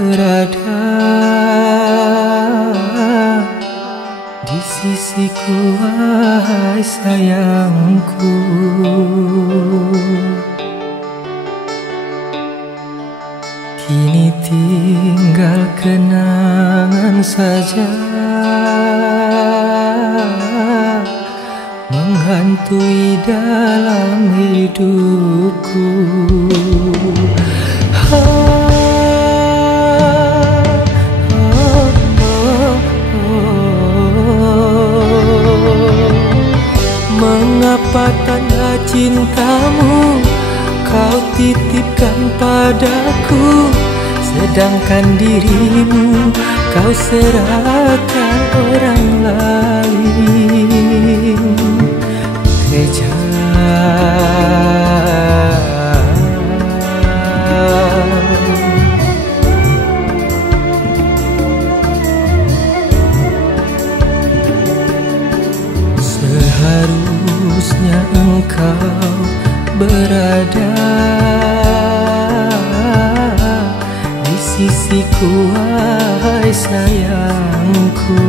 berada di sisiku, wahai sayangku. Kini tinggal kenangan saja menghantui dalam hidupku. Mengapa tanda cintamu kau titipkan padaku, sedangkan dirimu kau serahkan orang lain? Seharusnya engkau berada di sisiku, wahai sayangku.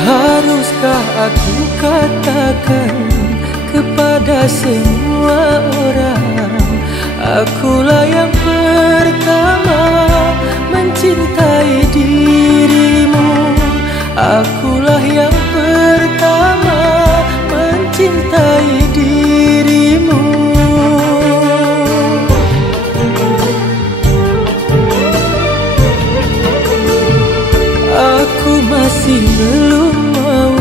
Haruskah aku katakan kepada semua orang, akulah yang pertama mencintai dirimu, akulah yang pertama mencintai dirimu. Aku masih belum mau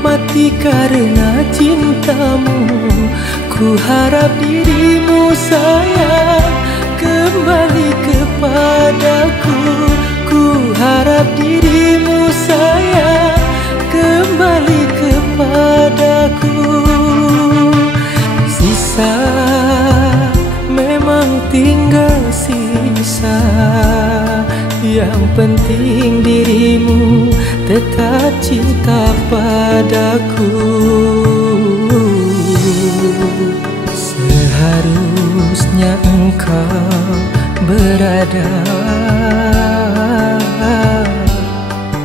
mati karena cintamu. Ku harap dirimu sayang kembali kepadaku. Ku harap dirimu sayang kembali kepadaku. Sisa memang tinggal sisa, yang penting dirimu tetap cinta padaku. Seharusnya engkau berada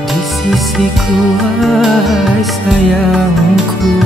di sisiku, wahai sayangku.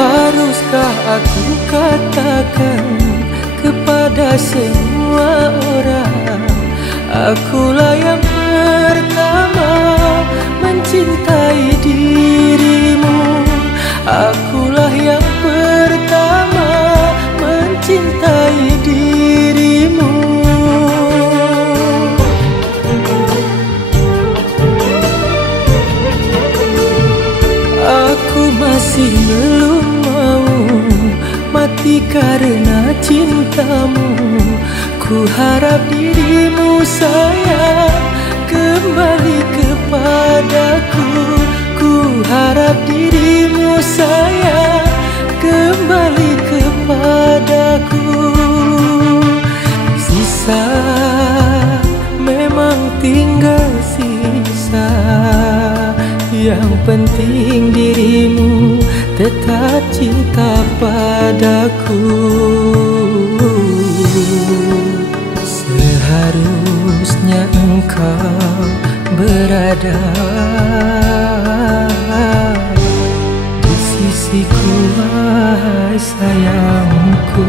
Haruskah aku katakan kepada semua orang, akulah yang pertama mencintai dirimu, akulah yang pertama mencintai dirimu. Aku masih belum mau mati karena cintamu. Ku harap dirimu sayang kembali kepadaku. Ku harap dirimu sayang kembali kepadaku. Sisa memang tinggal sisa, Yang penting dirimu tetap cinta padaku. Seharusnya engkau berada di sisiku, wahai sayangku.